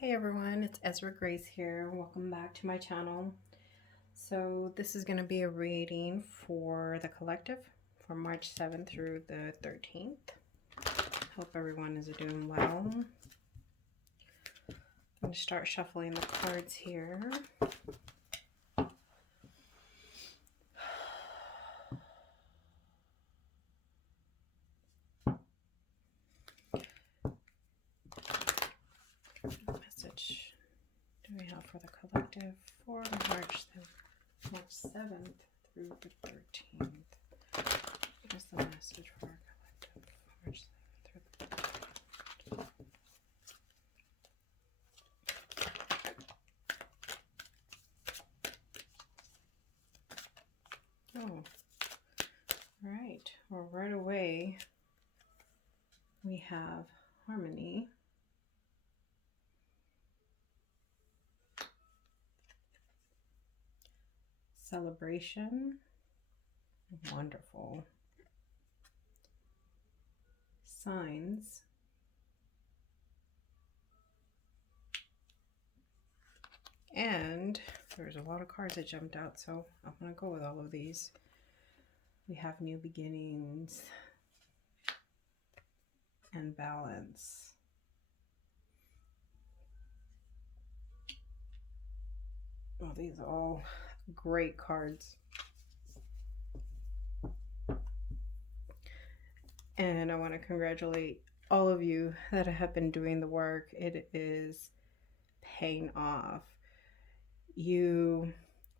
Hey everyone, it's Ezra Grace here. Welcome back to my channel. So this is going to be a reading for the collective for March 7th through the 13th. Hope everyone is doing well. I'm going to start shuffling the cards here. What message do we have for the collective for March 7th through the 13th? What is the message for our collective March 7th through the 13th? Oh, right. Well, right away we have harmony, celebration, wonderful, signs, and there's a lot of cards that jumped out, so I'm going to go with all of these. We have new beginnings and balance. Oh, these are all great cards. And I want to congratulate all of you that have been doing the work. It is paying off. You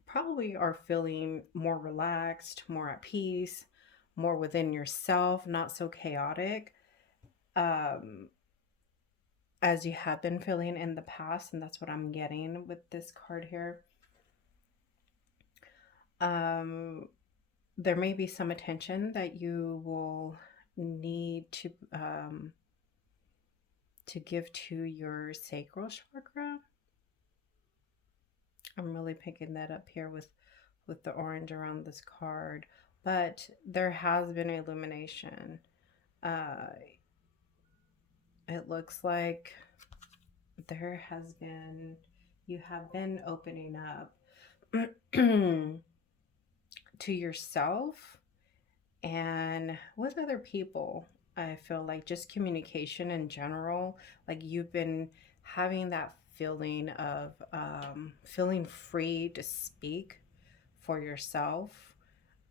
probably are feeling more relaxed, more at peace, more within yourself, not so chaotic as you have been feeling in the past. And that's what I'm getting with this card here. There may be some attention that you will need to give to your sacral chakra. I'm really picking that up here with the orange around this card, but there has been illumination. It looks like there has been, you have been opening up to yourself and with other people. I feel like just communication in general, like you've been having that feeling of feeling free to speak for yourself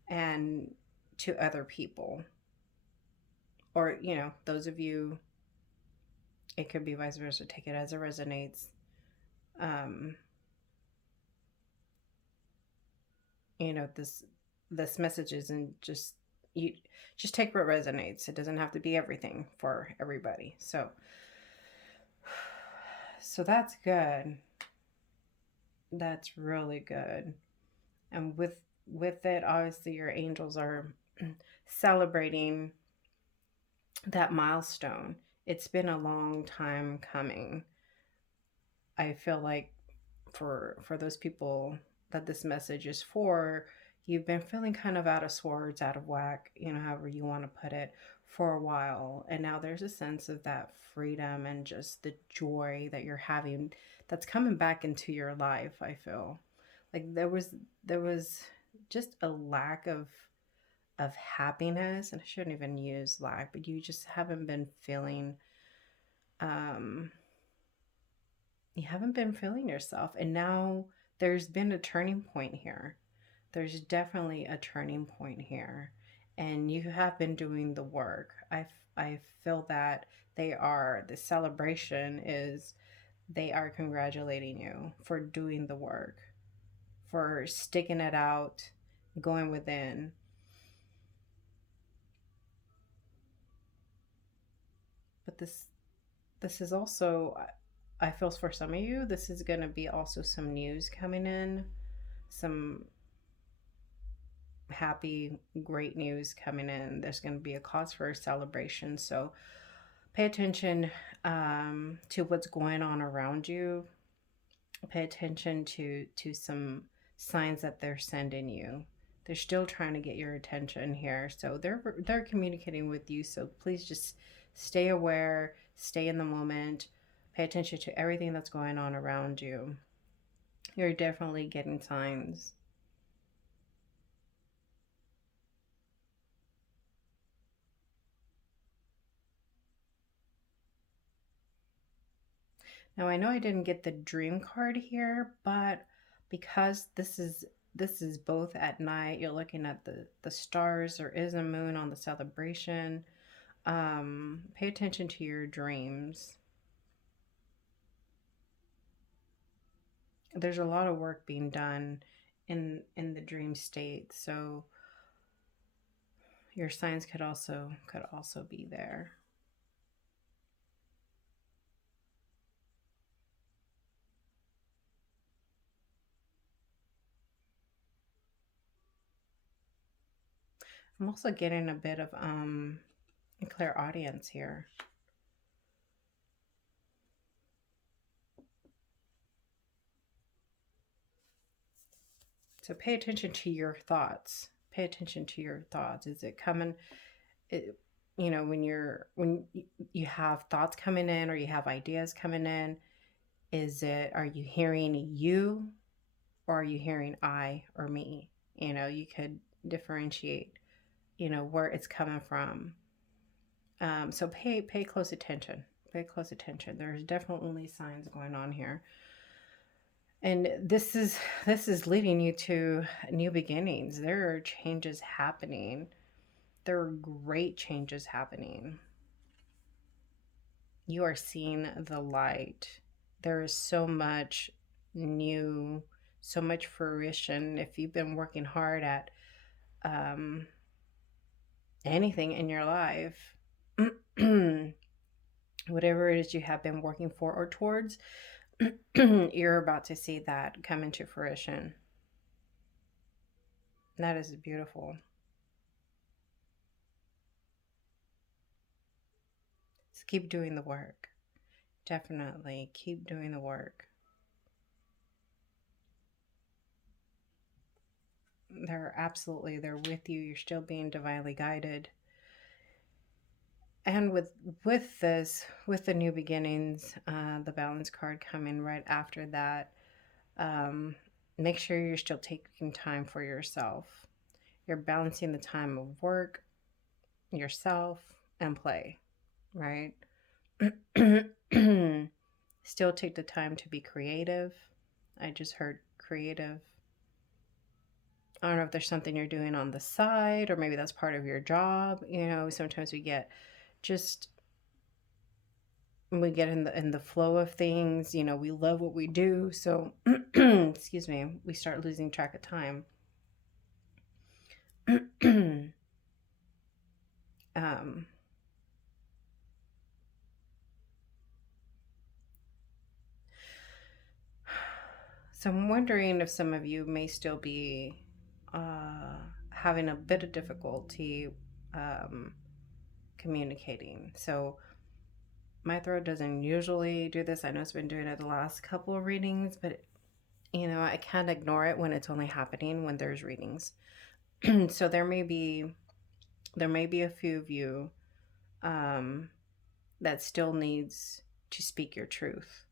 and to other people. Or, you know, those of you, it could be vice versa. Take it as it resonates. You know, this message isn't just, you just take what resonates. It doesn't have to be everything for everybody. So that's good. That's really good. And with it, obviously your angels are celebrating that milestone. It's been a long time coming. I feel like for those people that this message is for, you've been feeling kind of out of sorts, out of whack, you know, however you want to put it, for a while. And now there's a sense of that freedom and just the joy that you're having that's coming back into your life. I feel like there was just a lack of happiness, and I shouldn't even use lack, but you just haven't been feeling you haven't been feeling yourself. And now there's been a turning point here. There's definitely a turning point here. And you have been doing the work. I feel that the celebration is, they are congratulating you for doing the work, for sticking it out, going within. But this is also, I feel for some of you, this is going to be also some news coming in, some happy, great news coming in. There's going to be a cause for a celebration. So pay attention to what's going on around you. Pay attention to some signs that they're sending you. They're still trying to get your attention here. So they're communicating with you. So please just stay aware, stay in the moment, Pay attention to everything that's going on around you. You're definitely getting signs. Now I know I didn't get the dream card here, but because this is both at night, you're looking at the stars, there is a moon on the celebration. Pay attention to your dreams. There's a lot of work being done in the dream state, so your signs could also be there. I'm also getting a bit of a clear audience here. So pay attention to your thoughts. Pay attention to your thoughts. Is it coming? It, when you have thoughts coming in or you have ideas coming in, are you hearing you or are you hearing I or me? You could differentiate, where it's coming from. So pay close attention. Pay close attention. There's definitely signs going on here. And this is leading you to new beginnings. There are changes happening. There are great changes happening. You are seeing the light. There is so much new, so much fruition. If you've been working hard at um, anything in your life, whatever it is you have been working for or towards, you're about to see that come into fruition. That is beautiful. Just keep doing the work. Definitely keep doing the work. They're with you. You're still being divinely guided. And with the new beginnings, the balance card coming right after that, um, make sure you're still taking time for yourself. You're balancing the time of work, yourself, and play, right? Still take the time to be creative. I just heard creative. I don't know if there's something you're doing on the side or maybe that's part of your job. Sometimes just we get in the flow of things. We love what we do, so excuse me, we start losing track of time. um, so I'm wondering if some of you may still be having a bit of difficulty um, communicating. So my throat doesn't usually do this. I know it's been doing it the last couple of readings, but I can't ignore it when it's only happening when there's readings. So there may be a few of you um, that still needs to speak your truth,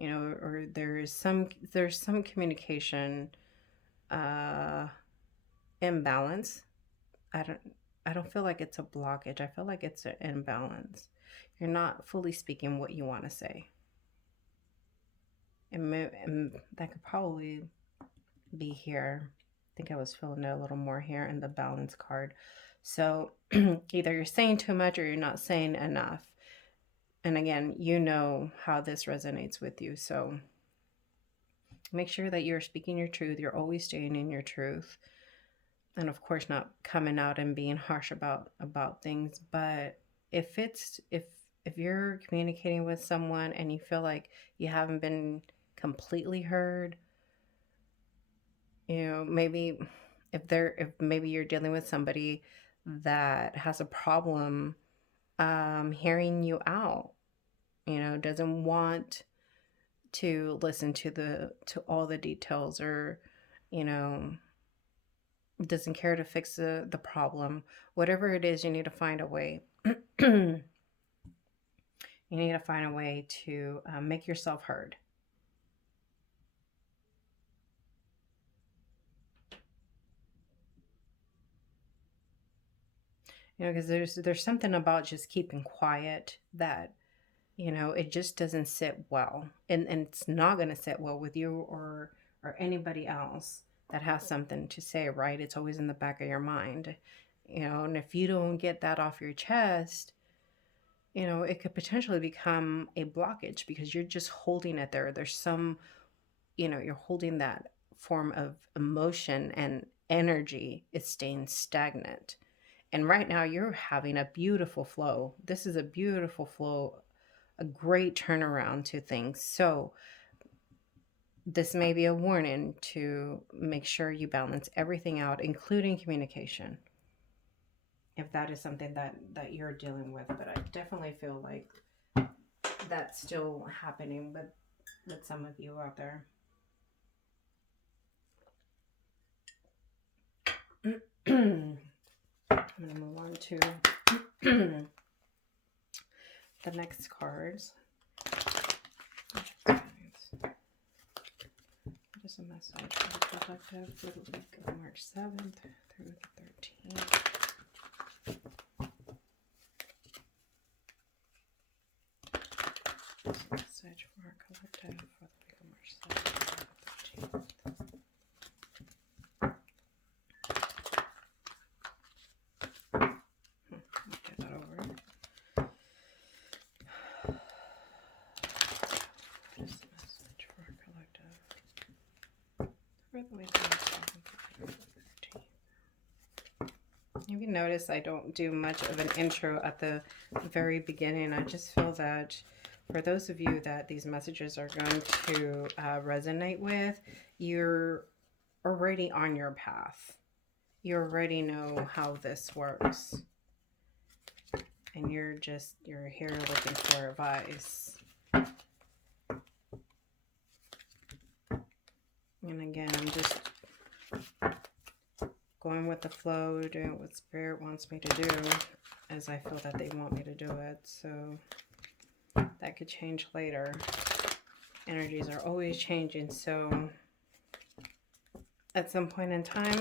or there's some communication uh, imbalance. I don't I don't feel like it's a blockage. I feel like it's an imbalance. You're not fully speaking what you want to say, and that could probably be here. I think I was feeling it a little more here in the balance card. So either you're saying too much or you're not saying enough. And again, you know how this resonates with you. So make sure that you're speaking your truth. You're always staying in your truth. And of course not coming out and being harsh about things. But if you're communicating with someone and you feel like you haven't been completely heard, maybe if maybe you're dealing with somebody that has a problem hearing you out, doesn't want to listen to all the details, or you know doesn't care to fix the problem, whatever it is, you need to find a way. You You need to find a way to make yourself heard. You know, because there's something about just keeping quiet that, you know, it just doesn't sit well, and it's not going to sit well with you or anybody else that has something to say, right? It's always in the back of your mind, you know, and if you don't get that off your chest, you know, it could potentially become a blockage because you're just holding it there. There's some, you know, you're holding that form of emotion, and energy is staying stagnant. And right now you're having a beautiful flow. This is a beautiful flow, a great turnaround to things. So this may be a warning to make sure you balance everything out, including communication, if that is something that you're dealing with. But I definitely feel like that's still happening with some of you out there. I'm going to move on to the next cards. What is a message for the collective for the week of March 7th through the 13th? Message for our collective for the week of March 7th through the 13th. Get that over. What is the message for our collective for the week of March 7th through the 13th? If you notice, I don't do much of an intro at the very beginning. I just feel that for those of you that these messages are going to resonate with, you're already on your path. You already know how this works. And you're here looking for advice. And again, I'm just going with the flow, doing what Spirit wants me to do as I feel that they want me to do it. So that could change later. Energies are always changing, so at some point in time,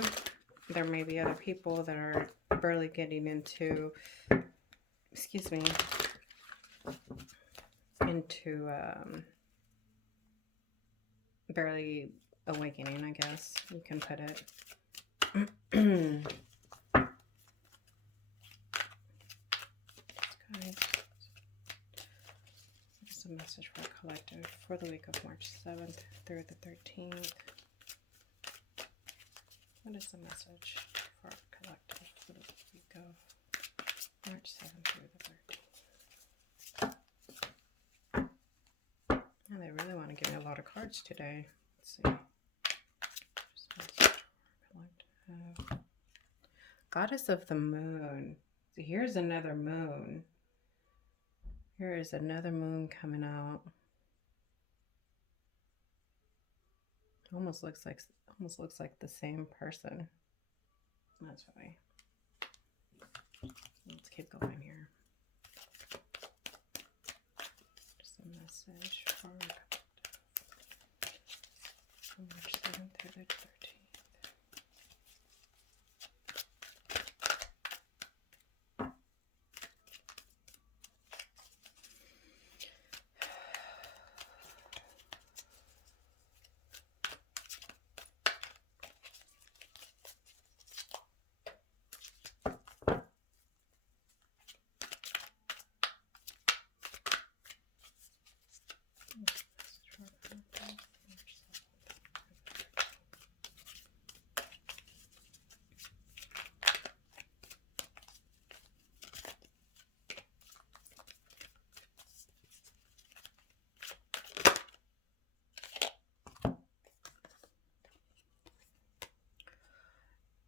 there may be other people that are barely getting into, barely awakening, I guess you can put it. What's the message for a collective for the week of March 7th through the 13th? What is the message for a collective for the week of March 7th through the 13th? And they really want to give me a lot of cards today. Let's see. Goddess of the Moon. So here's another moon. Here is another moon coming out. Almost looks like the same person. That's funny. Let's keep going here. Just a message for March 7th through the 13th.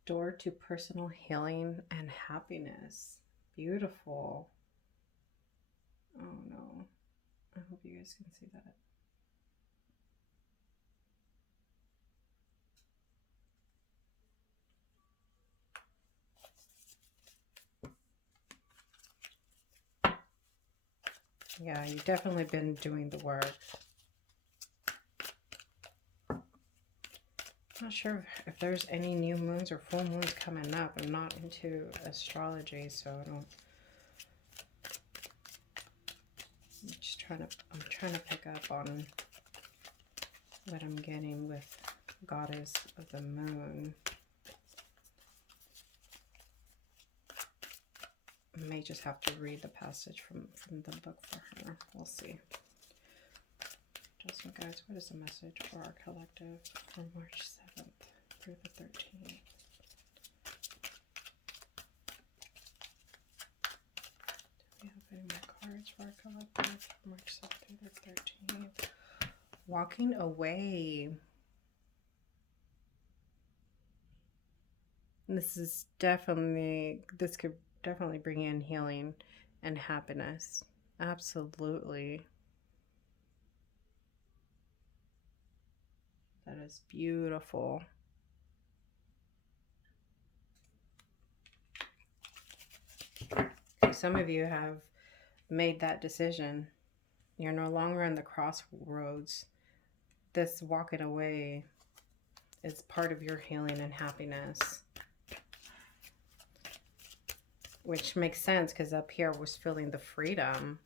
Door to personal healing and happiness. Beautiful. Oh no. I hope you guys can see that. Yeah, you've definitely been doing the work. Not sure if there's any new moons or full moons coming up. I'm not into astrology, so I don't. I'm trying to pick up on what I'm getting with Goddess of the Moon. I may just have to read the passage from the book for her. We'll see. Just guys, what is the message for our collective from March 7th through the 13th? Do we have any more cards for our collective from March 7th through the 13th? Walking away. This could definitely bring in healing and happiness. Absolutely. That is beautiful. Some of you have made that decision. You're no longer in the crossroads. This walking away is part of your healing and happiness. Which makes sense because up here was feeling the freedom.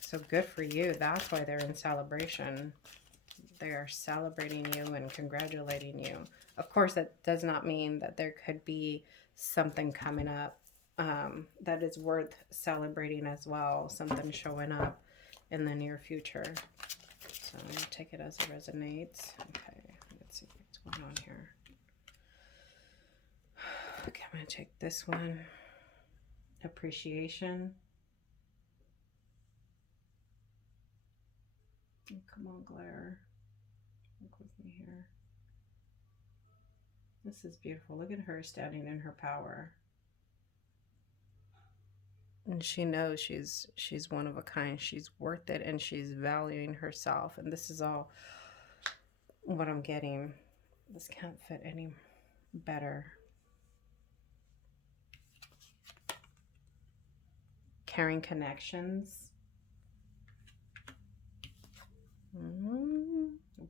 So good for you. That's why they're in celebration. They are celebrating you and congratulating you. Of course, that does not mean that there could be something coming up that is worth celebrating as well. Something showing up in the near future. So I'm going to take it as it resonates. Okay, let's see what's going on here. Okay, I'm going to take this one. Appreciation. Oh, come on, Glare. Look with me here. This is beautiful. Look at her standing in her power. And she knows she's one of a kind. She's worth it, and she's valuing herself. And this is all what I'm getting. This can't fit any better. Caring connections.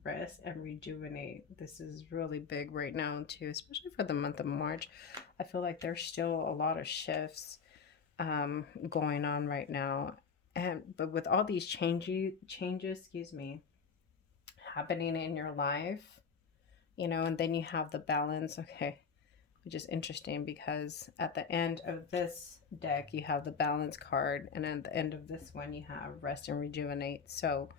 Rest and rejuvenate. This is really big right now too, especially for the month of March. I feel like there's still a lot of shifts going on right now, but with all these changes, happening in your life, and then you have the balance. Okay, which is interesting because at the end of this deck you have the balance card, and at the end of this one you have rest and rejuvenate. So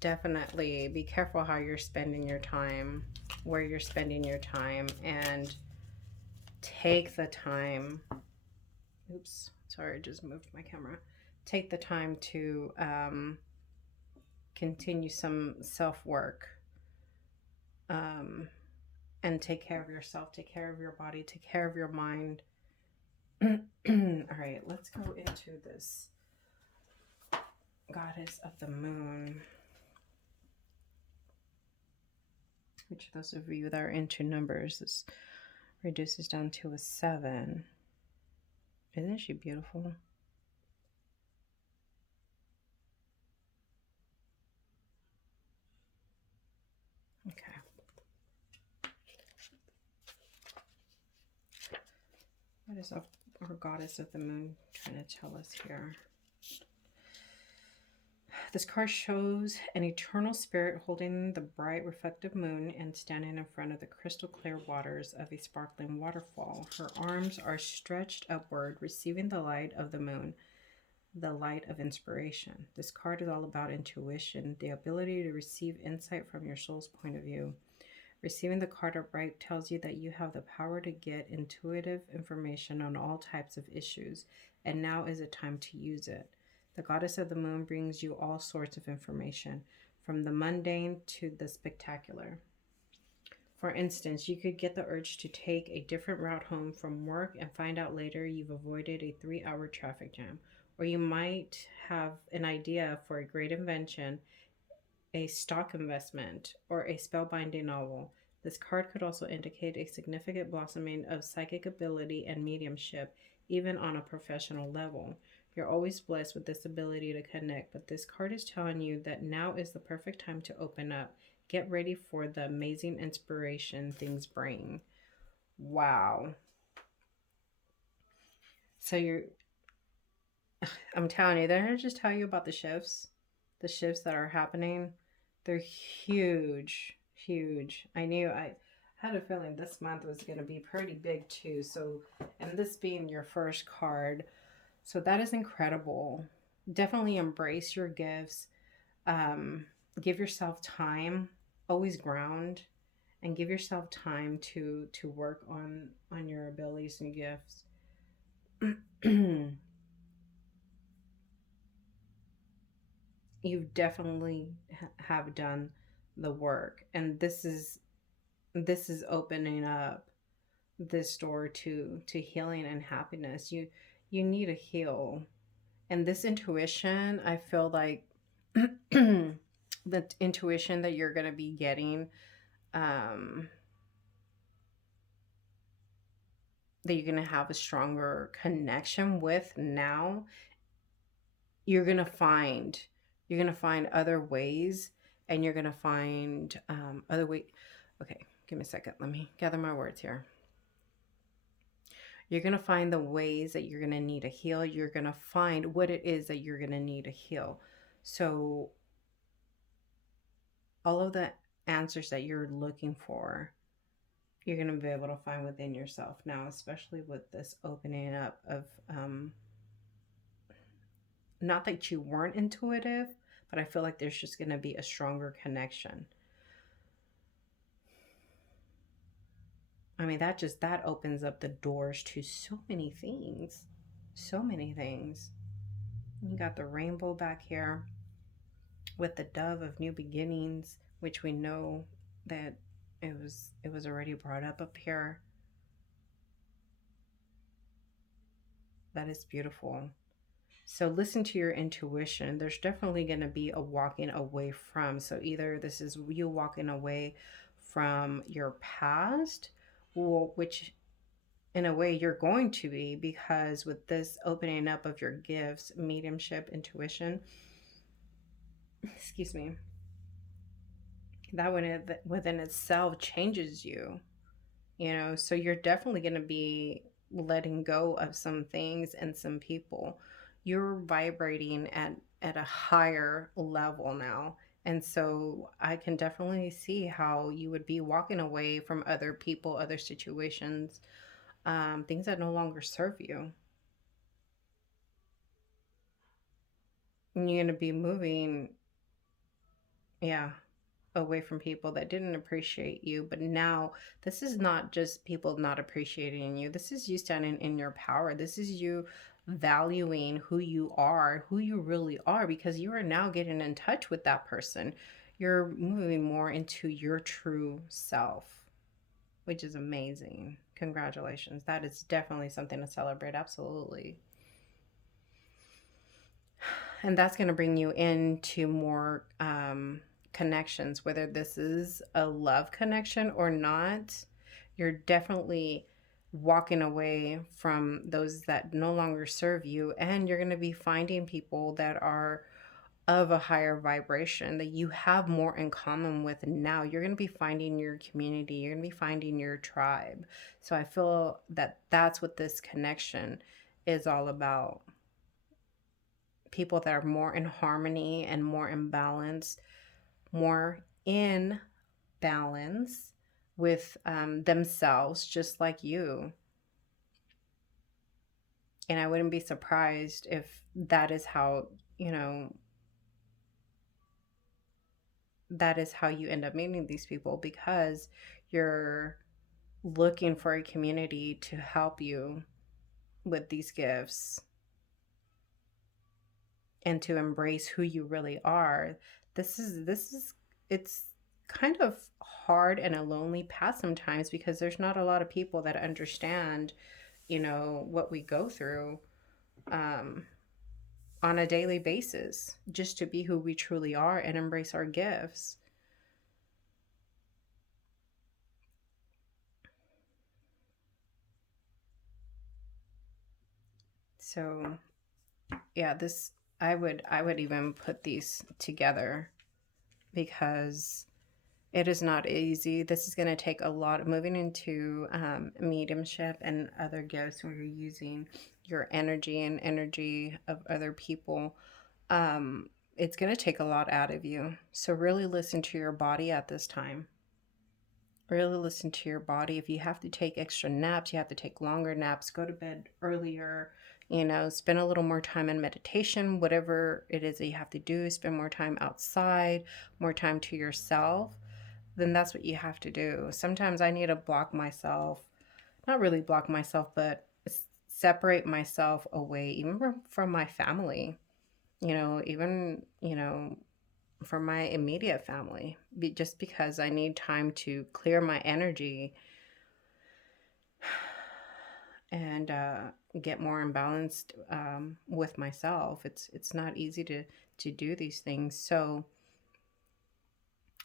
definitely be careful how you're spending your time, where you're spending your time, and take the time. Oops, sorry, I just moved my camera. Take the time to continue some self-work, and take care of yourself, take care of your body, take care of your mind. All right, let's go into this Goddess of the Moon, which those of you that are into numbers, this reduces down to a 7. Isn't she beautiful? Okay. What is our Goddess of the Moon trying to tell us here? This card shows an eternal spirit holding the bright reflective moon and standing in front of the crystal clear waters of a sparkling waterfall. Her arms are stretched upward, receiving the light of the moon, the light of inspiration. This card is all about intuition, the ability to receive insight from your soul's point of view. Receiving the card upright tells you that you have the power to get intuitive information on all types of issues, and now is a time to use it. The Goddess of the Moon brings you all sorts of information, from the mundane to the spectacular. For instance, you could get the urge to take a different route home from work and find out later you've avoided a 3-hour traffic jam. Or you might have an idea for a great invention, a stock investment, or a spellbinding novel. This card could also indicate a significant blossoming of psychic ability and mediumship, even on a professional level. You're always blessed with this ability to connect, but this card is telling you that now is the perfect time to open up. Get ready for the amazing inspiration things bring. Wow. So I'm telling you, didn't I just tell you about the shifts? The shifts that are happening? They're huge, huge. I had a feeling this month was going to be pretty big too. So, and this being your first card, so that is incredible. Definitely embrace your gifts. Um, give yourself time. Always ground, and give yourself time to work on your abilities and gifts. You definitely have done the work, and this is opening up this door to healing and happiness. You need to heal, and this intuition, I feel like the intuition that you're going to be getting, um that you're going to have a stronger connection with now, you're going to find other ways, and you're going to find other way. Okay, give me a second, let me gather my words here. You're going to find the ways that you're going to need to heal. You're going to find what it is that you're going to need to heal. So all of the answers that you're looking for, you're going to be able to find within yourself now, especially with this opening up of not that you weren't intuitive, but I feel like there's just going to be a stronger connection. I mean, that opens up the doors to so many things. So many things. You got the rainbow back here with the dove of new beginnings, which we know that it was already brought up here. That is beautiful. So listen to your intuition. There's definitely going to be a walking away from. So either this is you walking away from your past, which in a way you're going to be, because with this opening up of your gifts, mediumship, intuition, excuse me, that within itself changes you, so you're definitely going to be letting go of some things and some people. You're vibrating at a higher level now, and so I can definitely see how you would be walking away from other people, other situations, things that no longer serve you. And you're going to be moving, yeah, away from people that didn't appreciate you. But now, this is not just people not appreciating you. This is you standing in your power. This is you valuing who you really are, because you are now getting in touch with that person. You're moving more into your true self, which is amazing. Congratulations. That is definitely something to celebrate. Absolutely. And that's going to bring you into more connections, whether this is a love connection or not. You're definitely walking away from those that no longer serve you, and you're going to be finding people that are of a higher vibration, that you have more in common with. Now you're going to be finding your community, you're going to be finding your tribe. So I feel that that's what this connection is all about. People that are more in harmony and more in balance, more in balance with themselves, just like you. And I wouldn't be surprised if that is how, that is how you end up meeting these people, because you're looking for a community to help you with these gifts and to embrace who you really are. This is it's kind of hard and a lonely path sometimes, because there's not a lot of people that understand, what we go through um, on a daily basis, just to be who we truly are and embrace our gifts. So yeah, this I would even put these together because it is not easy. This is going to take a lot of moving into mediumship and other gifts where you're using your energy and energy of other people. It's going to take a lot out of you. So really listen to your body at this time. Really listen to your body. If you have to take extra naps, you have to take longer naps, go to bed earlier, spend a little more time in meditation, whatever it is that you have to do, spend more time outside, more time to yourself, then that's what you have to do. Sometimes I need to block myself, not really block myself, but separate myself away, even from my family, even, from my immediate family, just because I need time to clear my energy and get more imbalanced with myself. It's not easy to do these things. So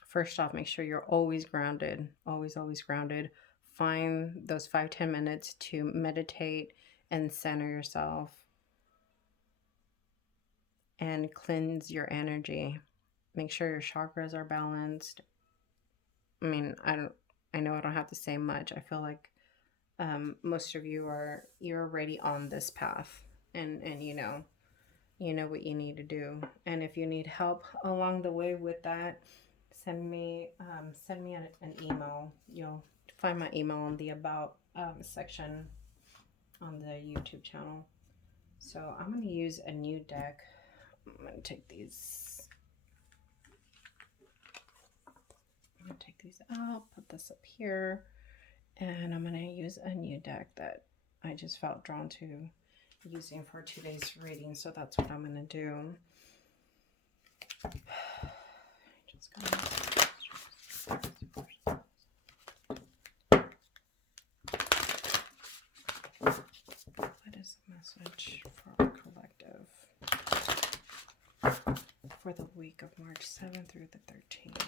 first off, make sure you're always grounded, always grounded. Find those 5-10 minutes to meditate and center yourself and cleanse your energy. Make sure your chakras are balanced. I mean, I know I don't have to say much. I feel like most of you're already on this path, and you know what you need to do. And if you need help along the way with that, send me an email. You'll find my email in the about section on the YouTube channel. So I'm going to use a new deck. I'm going to take these. I'm going to take these out, put this up here, and I'm going to use a new deck that I just felt drawn to using for today's reading. So that's what I'm going to do. Just gonna... What is the message for our collective for the week of March 7th through the 13th?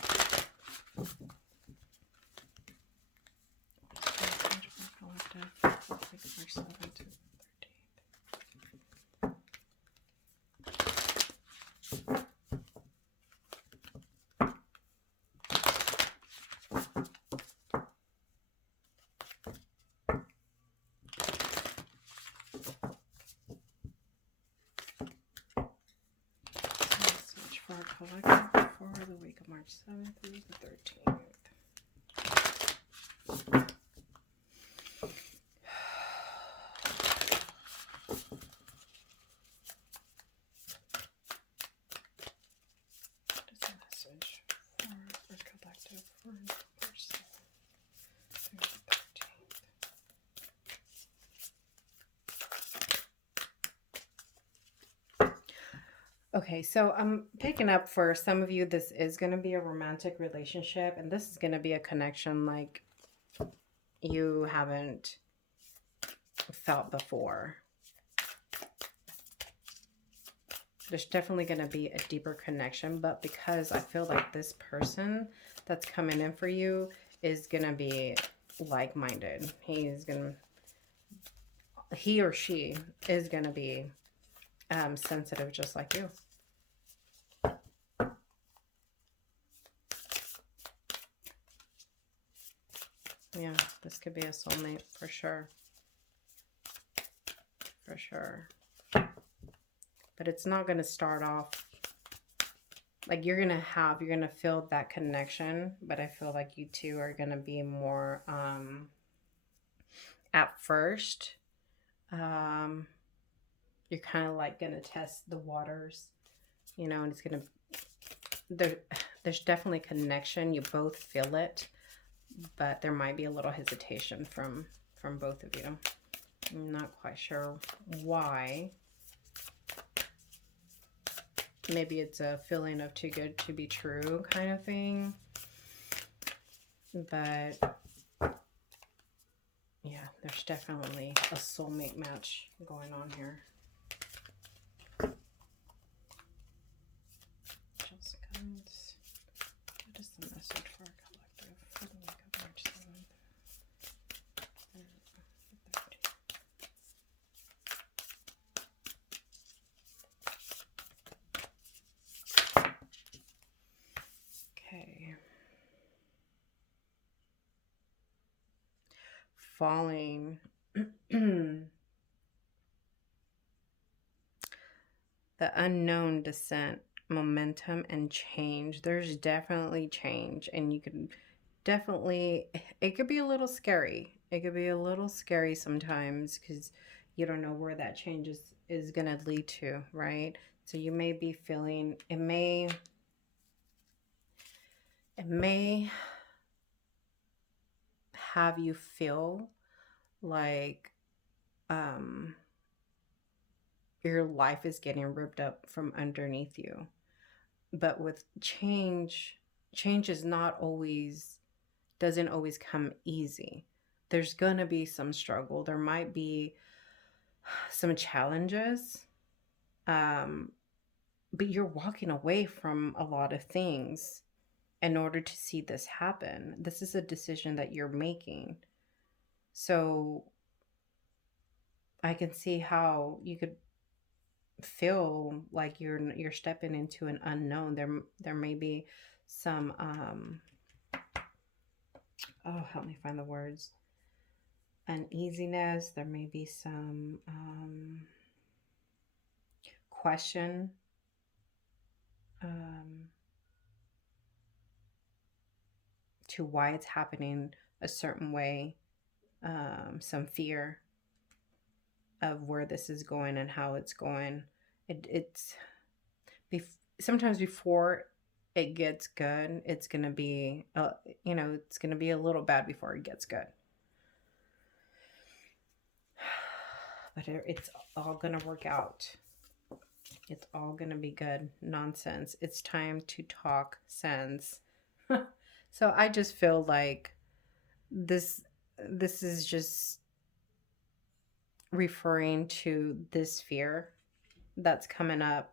Message for collective for the week of March 7th to the 13th. For our collective for the week of March 7th through the 13th. What is the message for our collective for March 7th through the 13th? Okay, so I'm picking up for some of you, this is going to be a romantic relationship, and this is going to be a connection like you haven't felt before. There's definitely going to be a deeper connection, but because I feel like this person that's coming in for you is going to be like-minded. He or she is going to be sensitive just like you. Yeah, this could be a soulmate for sure. For sure. But it's not going to start off like you're going to feel that connection, but I feel like you two are going to be more at first you're kind of like going to test the waters, and it's going to there's definitely connection. You both feel it, but there might be a little hesitation from both of you. I'm not quite sure why. Maybe it's a feeling of too good to be true kind of thing. But yeah, there's definitely a soulmate match going on here. Just guys, what is the message for our collective for the week of March 7th? falling. The unknown descent, momentum, and change. There's definitely change, and you can definitely, it could be a little scary. It could be a little scary sometimes because you don't know where that change is going to lead to, right? So you may be feeling, it may have you feel like um your life is getting ripped up from underneath you. But with change, change is not always, doesn't always come easy. There's going to be some struggle. There might be some challenges. Um, but you're walking away from a lot of things in order to see this happen. This is a decision that you're making. So I can see how you could feel like you're stepping into an unknown. There may be some oh, help me find the words. Uneasiness. There may be some question. To why it's happening a certain way. Some fear of where this is going and how it's going. It's sometimes before it gets good, it's gonna be it's gonna be a little bad before it gets good. But it's all gonna work out. It's all gonna be good. Nonsense. It's time to talk sense. So I just feel like this is just referring to this fear that's coming up.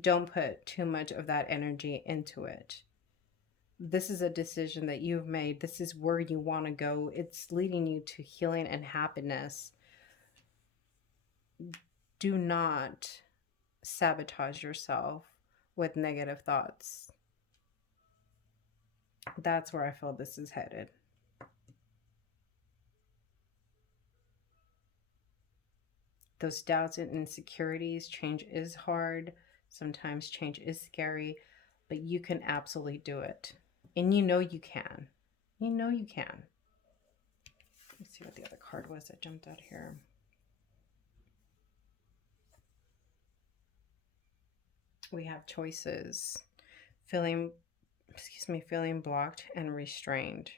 Don't put too much of that energy into it. This is a decision that you've made. This is where you want to go. It's leading you to healing and happiness. Do not sabotage yourself with negative thoughts. That's where I feel this is headed. Those doubts and insecurities, change is hard. Sometimes change is scary, but you can absolutely do it. And you know you can. You know you can. Let's see what the other card was that jumped out here. We have choices. Feeling blocked and restrained.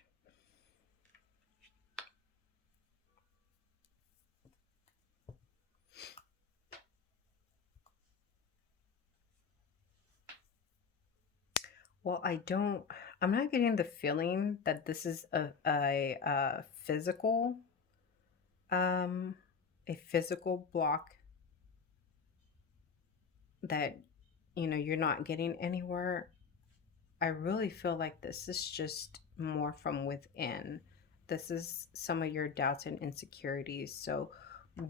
Well, I'm not getting the feeling that this is a physical, a physical block that, you're not getting anywhere. I really feel like this is just more from within. This is some of your doubts and insecurities. So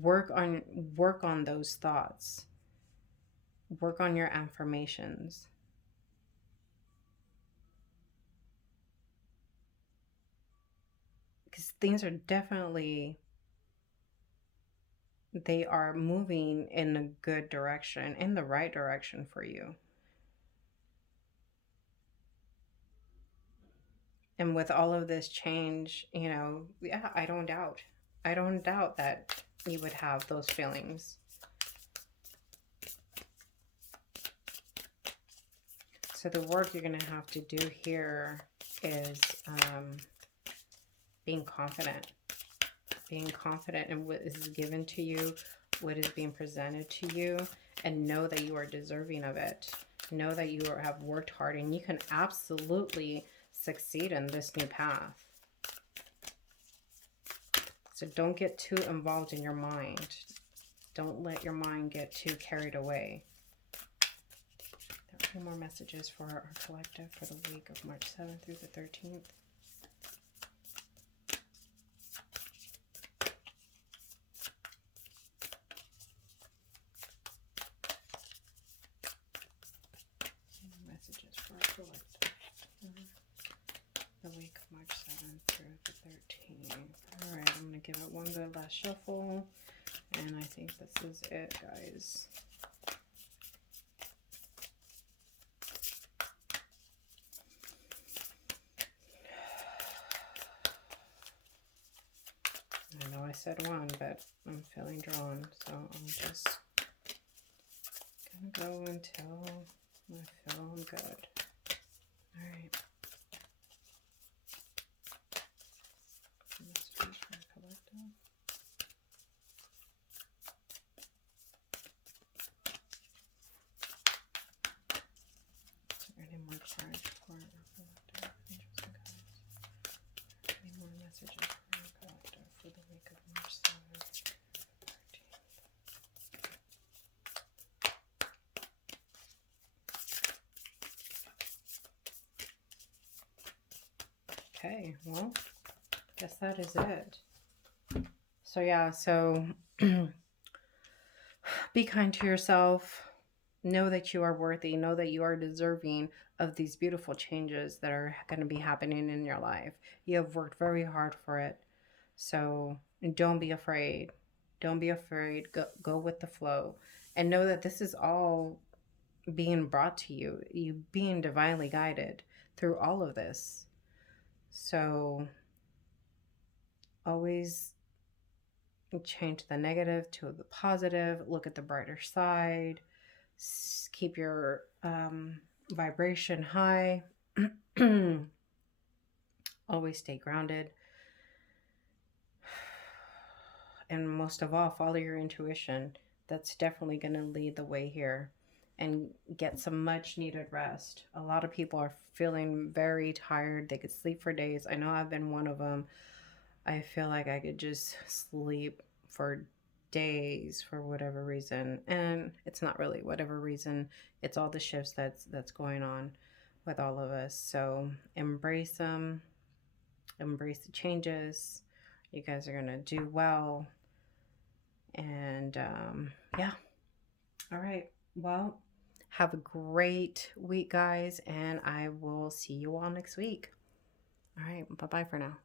work on those thoughts. Work on your affirmations. Because things are definitely, they are moving in a good direction, in the right direction for you. And with all of this change, yeah, I don't doubt that you would have those feelings. So the work you're going to have to do here is being confident in what is given to you, what is being presented to you, and know that you are deserving of it. Know that you have worked hard and you can absolutely succeed in this new path. So don't get too involved in your mind. Don't let your mind get too carried away. There are 2 more messages for our collective for the week of March 7th through the 13th. Messages for our collective. The week of March 7th through the 13th. Alright, I'm going to last shuffle. And I think this is it, guys. I know I said one, but I'm feeling drawn, so I'm just gonna go until I feel I'm good. All right. Messages for collective. Is there any more cards for collective? Angels and guides. Any more messages for collective for the week of March 7th, 13th? Okay, well, guess that is it. So yeah, so be kind to yourself. Know that you are worthy. Know that you are deserving of these beautiful changes that are going to be happening in your life. You have worked very hard for it. So don't be afraid. Don't be afraid. Go with the flow. And know that this is all being brought to you. You being divinely guided through all of this. So always change the negative to the positive. Look at the brighter side. Keep your vibration high. Always stay grounded. And most of all, follow your intuition. That's definitely going to lead the way here. And get some much needed rest. A lot of people are feeling very tired. They could sleep for days. I know I've been one of them. I feel like I could just sleep for days for whatever reason. And it's not really whatever reason. It's all the shifts that's going on with all of us. So embrace them. Embrace the changes. You guys are going to do well. And yeah. All right. Well, have a great week, guys. And I will see you all next week. All right. Bye-bye for now.